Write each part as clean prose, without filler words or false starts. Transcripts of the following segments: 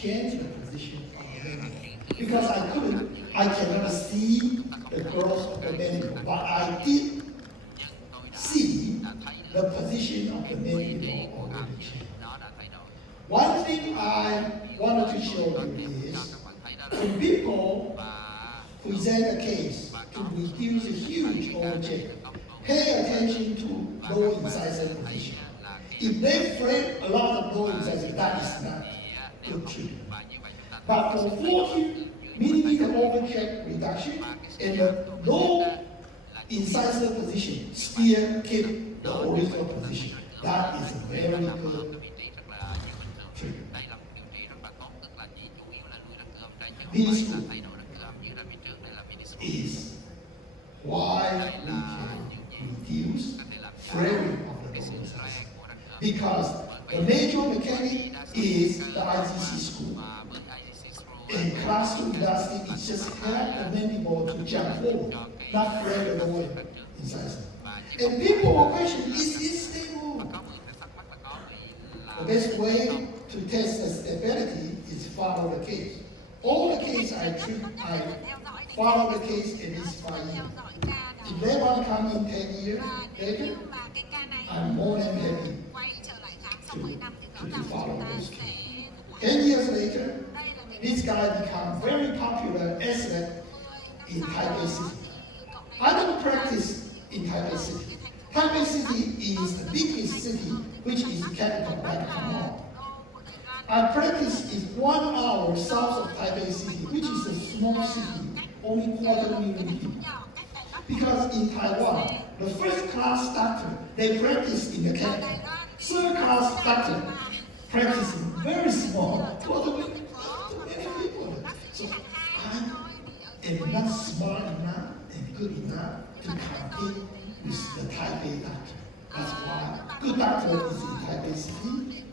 change the position of the mandible. Because I cannot see the growth of the mandible, but I did see the position of the mandible already changed. One thing I wanted to show you is when people present a case to reduce a huge object, pay attention to low incisor position. If they flare a lot of low incisor, that is not good treatment. But for 40 millimeter object reduction and the low incisor position still keep the original position, that is a very good treatment. This is why we can reduce flaring of the low incisor. Because the major mechanic is the IGC screw. And class 2 elastic is just help the mandible to jump forward, not flare the lower incisor. And people will question, is this stable? The best way to test the stability is follow the case. All the case I treat, I follow the case at least 5 years. If they want to come in 10 years later, I'm more than happy to follow those cases. 10 years later, this guy became very popular athlete in Taipei City. I don't practice in Taipei City. Taipei City is the biggest city, which is the capital right now. I practice in 1 hour south of Taipei City, which is a small city, only 250,000 people. Because in Taiwan, the first class doctor, they practice in the capital. Third class doctor practice very small, 250,000 people. So I am not smart enough and good enough to compete with the Taipei doctor. That's why good doctor is in Taipei City.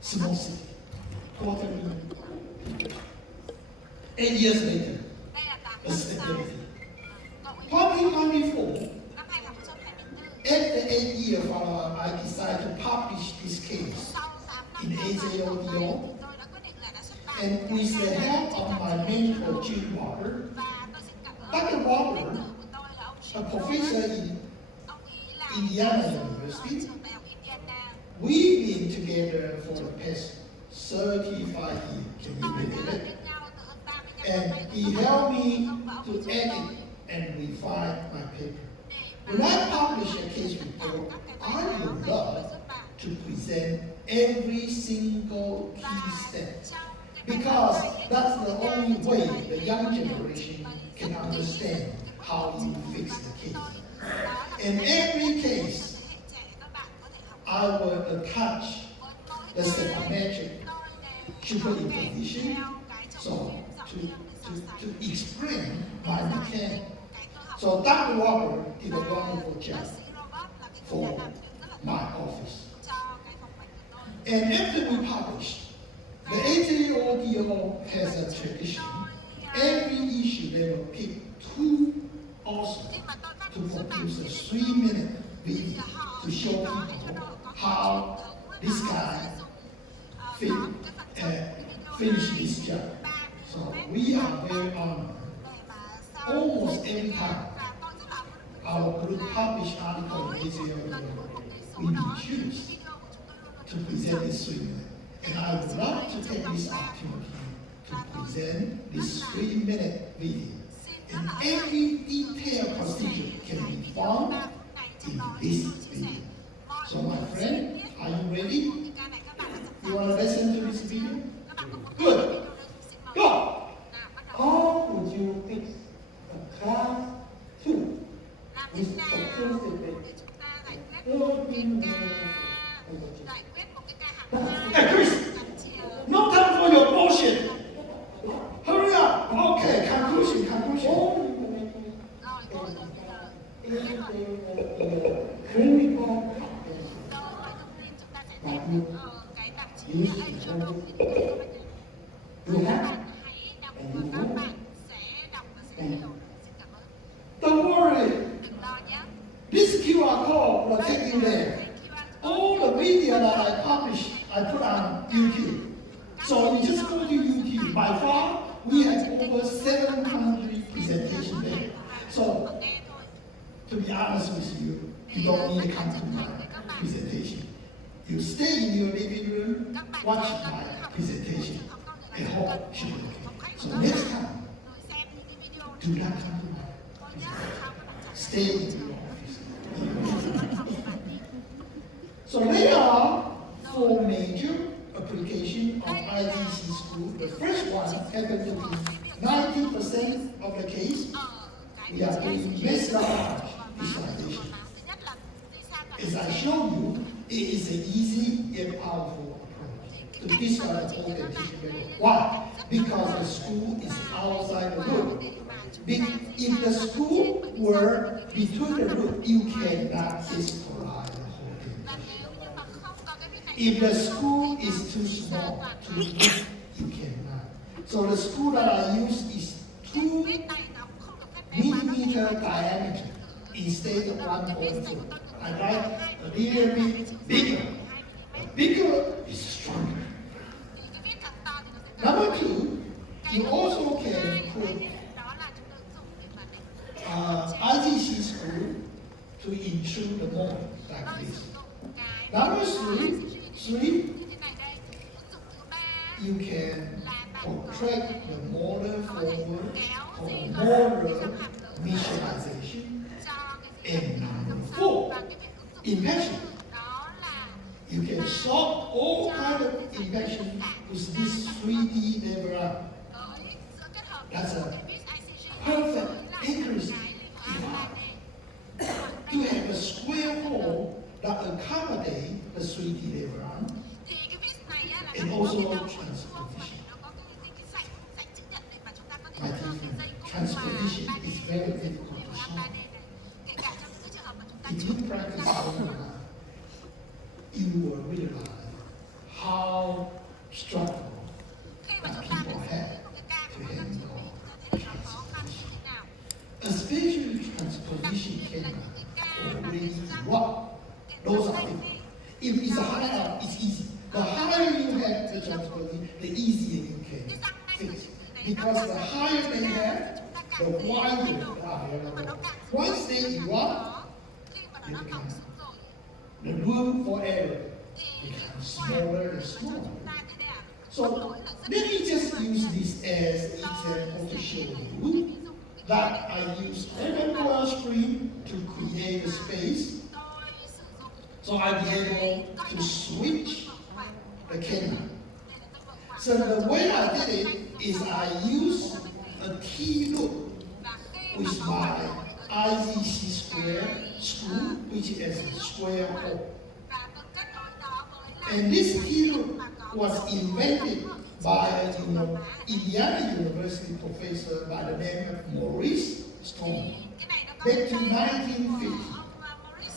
Small city, 250,000 people. 8 years later, the stability. 2024, after 8 years follow-up, I decided to publish this case in AJODO. And with the help of my mentor, Jim Walker, Dr. Walker, a professor in Indiana University, we've been together for the past 35 years. Can you believe it? And he helped me to edit and refine my paper. When I publish a case report, I would love to present every single key step, because that's the only way the young generation can understand how you fix the case. In every case, I will attach the psychometric superimposition, so to explain my mechanics. So Dr. Walker did a wonderful job for my office. And after we published, the AJODO has a tradition. Every issue they will pick 2 authors to produce a 3-minute video to show people how this guy finished this job. So we are very honored. Almost every time our group published article in AJODO, we choose to present this 3 minutes. And I would love to take this opportunity to present this 3-minute video. And every detailed procedure can be found in this video. So my friend, are you ready? You want to listen to this video? Good. Go! How would you fix a class 2 with occlusive bed? Hey, Chris! No time for your bullshit! Hurry up! Okay, conclusion. Clinical Don't worry. This QR code will take you there. All the video that I published, I put on YouTube. So you just go to YouTube. By far, we have over 700 presentations there. So, to be honest with you, you don't need to come to my presentation. You stay in your living room, watch my presentation, and hope should be okay. So next time, do not come to my presentation. Stay in your office. So there are 4 major applications of IGC school. The first one happened to be 90% of the case. We are doing massage visualization. As I showed you, it is an easy yet powerful approach to visualize all the teaching level. Why? Because the school is outside the room. If the school were between the room, you cannot visualize the whole thing. If the school is too small, too big, you cannot. So the school that I use is 2 millimeter diameter instead of 1.4. I like a little bit bigger. Bigger is stronger. Number 2, you also can put IGC screw to intrude the motor like this. Number 3, you can contract the motor forward for motor visualization. And number 4, impression. You can solve all kinds of impression with this 3D diagram. That's a perfect accuracy to have a square hole that accommodates the 3D diagram and also transposition. I think transposition is very difficult to solve. If you practice long enough, you will realize how struggle that people have to handle transposition. Especially transposition camera or really rock. Those are different. If it's a high up, it's easy. The higher you have the transposition, the easier you can fix. Because the higher they have, the wider the available. Once they erupt, the room for error becomes smaller and smaller. So let me just use this as an example to show you that I use overall screen to create a space. So I'll be able to switch the camera. So the way I did it is I use a T-loop with my IGC square screw, which is a square hole. And this T-loop was invented by an Indiana University professor by the name of Maurice Stone back to 1950.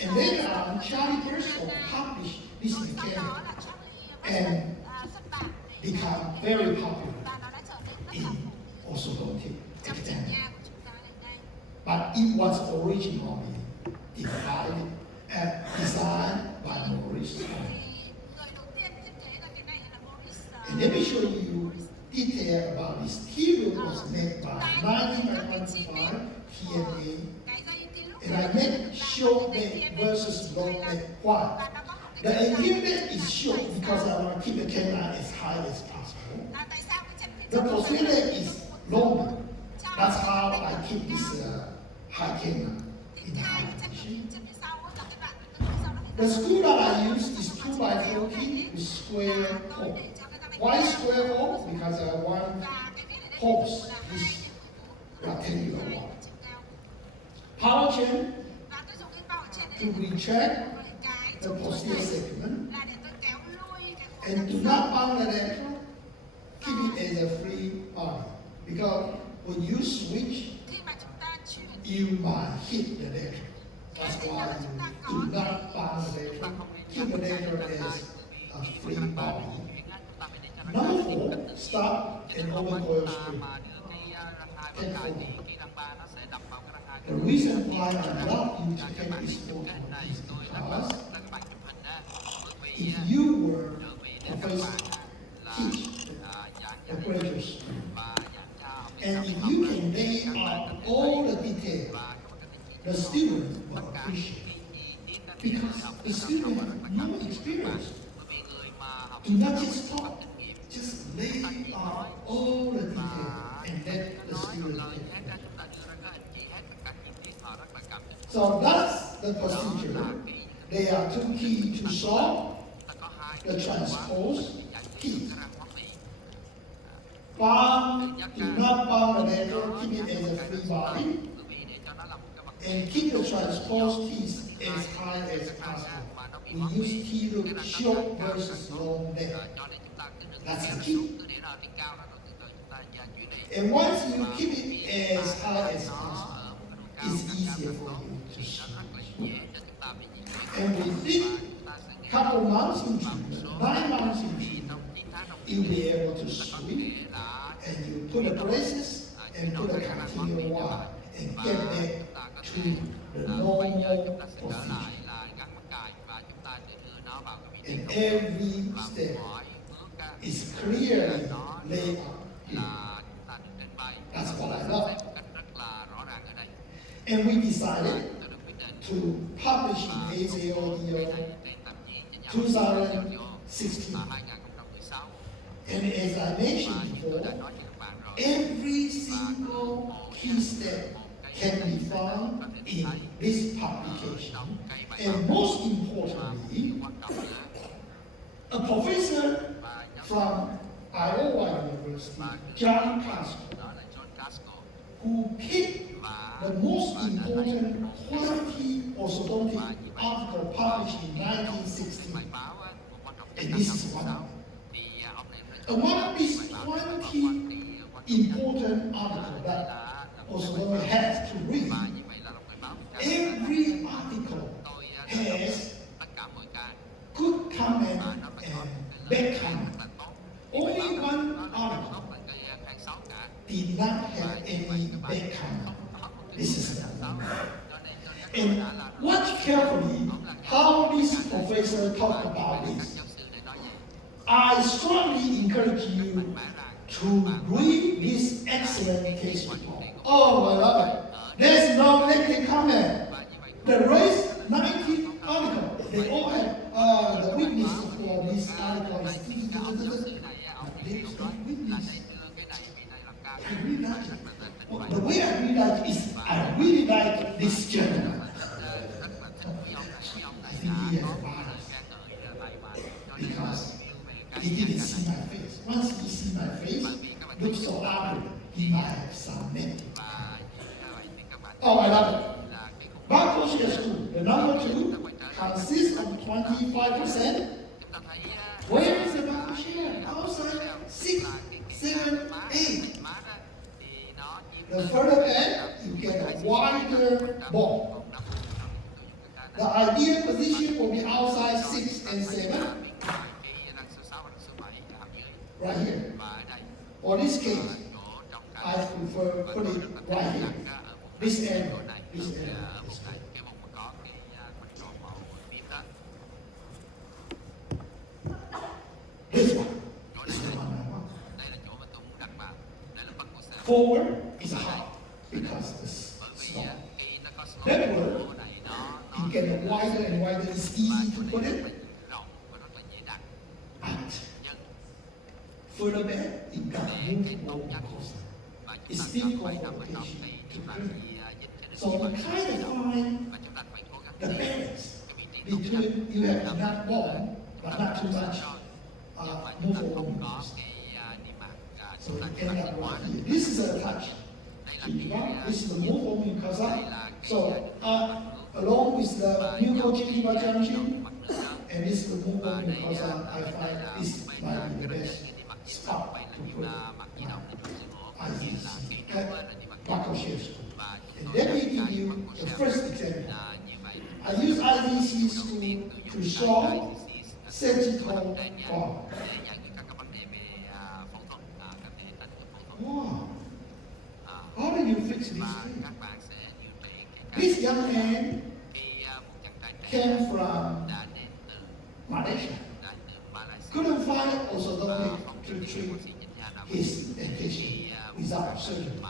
And later on, Charlie Burstall published this mechanic and become very popular in orthodontic academia. But it was originally divided and designed by Maurice Stone. And let me show you detail about this. T-loop was made by 1995 TMA. And I make short neck versus long neck. Why? The interior neck is short because I want to keep the camera as high as possible. The posterior neck is longer. That's how I keep this high camera in high position. The screw that I use is 2x4 key with square hole. Why square hole? Because I want holes this rectangular one. Power chain to retract the posterior segment and do not bound the lateral. Keep it as a free body because when you switch, you might hit the lateral. That's why you do not bound the lateral. Keep the lateral as a free body. Number 4, stop and overcoil screw. The reason why I love you to take this photo is because if you were professor, teach the graduate student, and if you can lay out all the details, the student will appreciate it. Because the student has no experience. Do not just talk, just lay out all the details and let the student take it. So that's the procedure. There are two keys to solve the transpose keys. Bound, do not bound the letter, keep it as a free body, and keep the transpose keys as high as possible. We use key loop short versus long letter. That's the key. And once you keep it as high as possible, it's easier for you to switch. And within a couple months in June, 9 months in June, you'll be able to switch, and you put the braces and put a continual wire and get back to the normal procedure. And every step is clearly laid out here. That's what I love. And we decided to publish in AJODO 2016. And as I mentioned before, every single key step can be found in this publication. And most importantly, a professor from Iowa University, John Casco, who picked the most important quality orthodontic article published in 1960. And this is one of them. And one of these 20 important articles that orthodontic has to read, every article has good comment and bad comment. Only one article did not have any bad comment. This is the one. And watch carefully how this professor talked about this. I strongly encourage you to read this excellent case report. Oh, I love it. There's no negative comment. The rest 19 articles, they all have the witness for this article is there's no witness. I really like it. Well, the way I really like it is I really like this journal. I think he has bias because he didn't see my face. Once he see my face, looks so ugly, he might have some negative. Oh, I love it. Barcode school, the number 2 consists of 25%. Where is the barcode share? Outside 6, 7, 8. The further back, you get a wider ball. The ideal position will be outside 6 and 7. Right here. For this case, I prefer put it right here. This area. This area. This one is the one I want. Forward is hard because it's small. Backward, you get wider and wider. It's easy to put it. But further back, you got to move more closer. It's difficult for the patient to clean. So you kind of find the balance between you have enough bone, but not too much move over. So you end up right here. This is a touch. This is the move over mucosa. So along with the mucogingival junction, and this is the move over mucosa, I find this might be the best spot to put ICC. Barcode shares. And let me give you the first example. I use IDC school to solve sagittal problem. Wow. How do you fix this thing? This young man came from Malaysia. I also don't need to treat his dentition without surgery.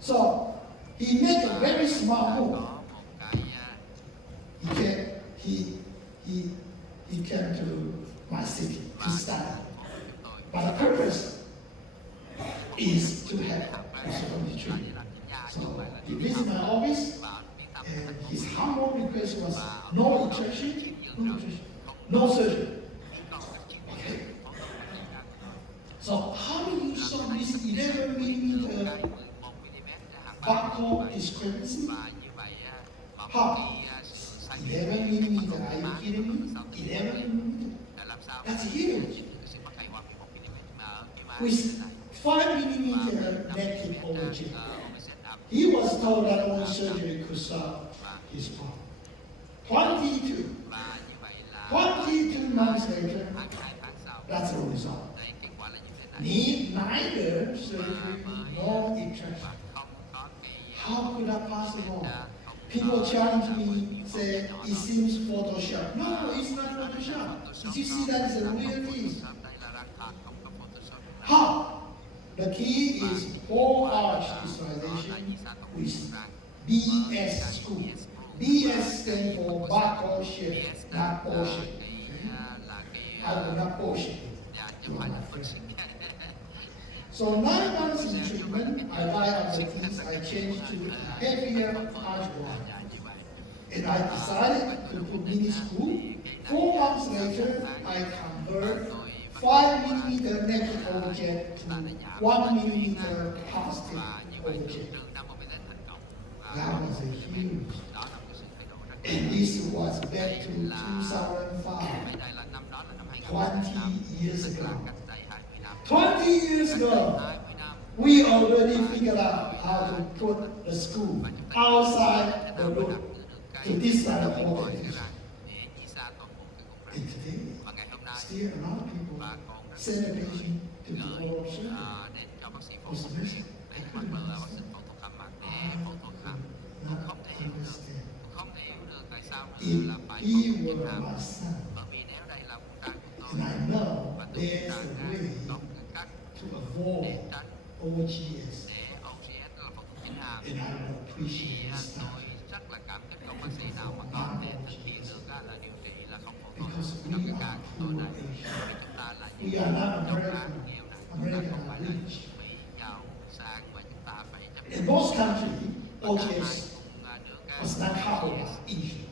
So he made a very smart move. He came to my city to study. But the purpose is to help orthodontic treatment. So he visited my office, and his humble request was no injection, no surgery. Okay. So how do you solve this 11mm buccal discrepancy? How? 11mm, are you kidding me? 11mm? That's huge. With 5mm negative overjet. He was told that only surgery could solve his problem. 22 months later, that's the result. Need neither surgery nor injection. How could that possible? People challenge me, say it seems Photoshop. No, it's not Photoshop. Did you see that is a real thing? How? The key is whole arch visualization with BS school. BS stands for buccal shape, not bullshit. I will not bullshit to my friend. So 9 months in treatment, I lie on the teeth, I changed to heavier arch one. And I decided to put mini screw. 4 months later, I convert 5mm negative overjet to 1mm positive overjet. That was a huge. And this was back to 2005, 20 years ago. 20 years ago, we already figured out how to put the screw outside the room to this side of the whole condition. And today, still a lot of people send a patient to the oral surgery. Was amazing. I couldn't understand. Not understand. If he were my son, and I know there's a way to avoid OGS, and I would appreciate his time. Because we are poor Asian. We are not American. American are rich. In most countries, OGS was not covered by insurance.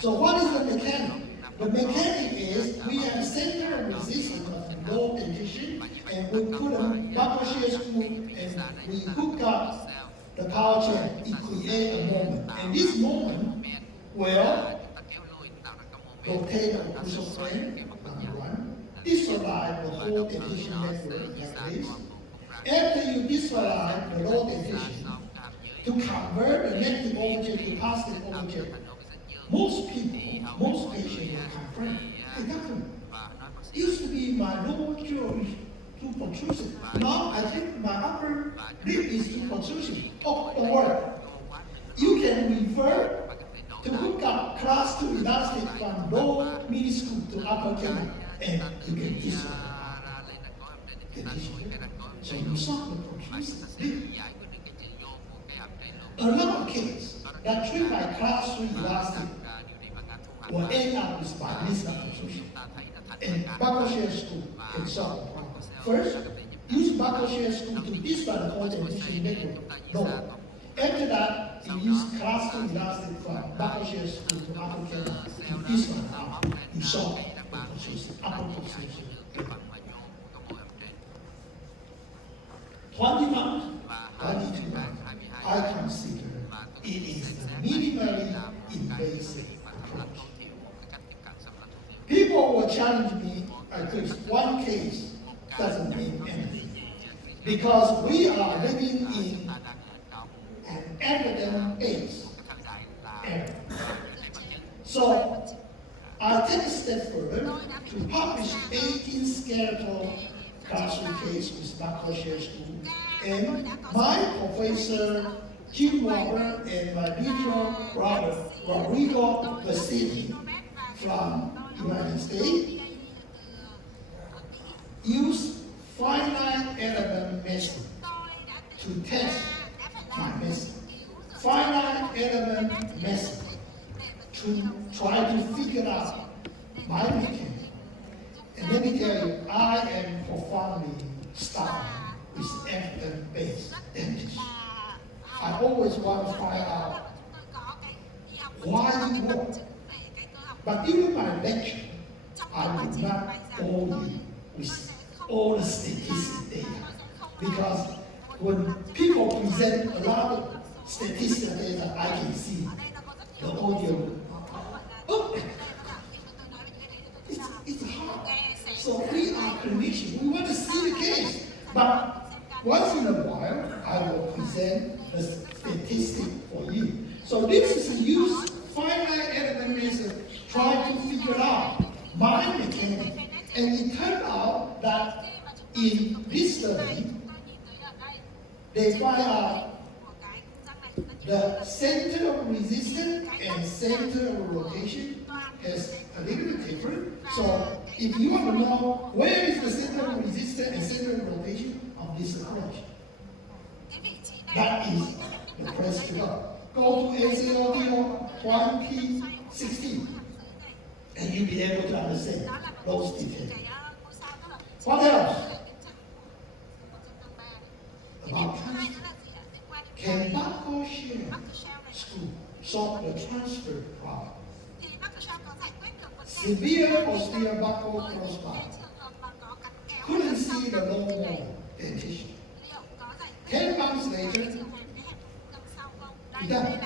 So what is the mechanic? The mechanic is we have a center of resistance of low dentition, and we put a buccal shear screw and we hook up the power chain. It creates a moment. And this moment will rotate the occlusal frame, number one, disalign the whole dentition network like this. After you disalign the low dentition, to convert the negative overjet to positive overjet, most people, most patients will confirm, hey doctor, used to be my lower jaw is too protrusive. Now I think my upper lip is too protrusive. Oh, don't worry. You can revert to hook up class 2 elastic from low mini scoop to upper canal, and you can dislocate. So you solve the protrusive lip. A lot of kids that treat by class 3 elastic will end up with bimetal protrusion. And buccal shear screw can solve the problem. First, use buccal shear screw to dislodge the whole dentition network. No. After that, you use class 2 elastic from buccal shear screw to upper canal to dislodge the up. You solve the protrusion, upper protrusion. 20 months, 22 months, I consider it is a minimally invasive approach. People will challenge me, because one case doesn't mean anything. Because we are living in an evidence-based era. So I take a step further to publish 18 skeletal classroom case with buccal shear screw. And my professor, Jim Robert, and my teacher, Rodrigo Vasili from United States, me tell you, I am profoundly stunned with evidence-based dentistry. I always want to find out why it works. But during my lecture, I would not bore you with all the statistical data. Because when people present a lot of statistical data, I can see the audio. Oh, it's hard. So we are clinicians. We want to see the case. But once in a while, I will present the statistic for you. So this is a use finite element method trying to figure out mind mechanics. And it turned out that in this study, they find out the center of resistance and center of rotation is a little bit different. So if you want to know where is the center of resistance and center of rotation of this approach, that is the place to go. Go to ACODO 2016 and you'll be able to understand those details. What else? About transfer. Can Buckle Share School solve the transfer problem? Severe posterior buccal crossbar. Couldn't see the normal dentition. 10 months later, he done.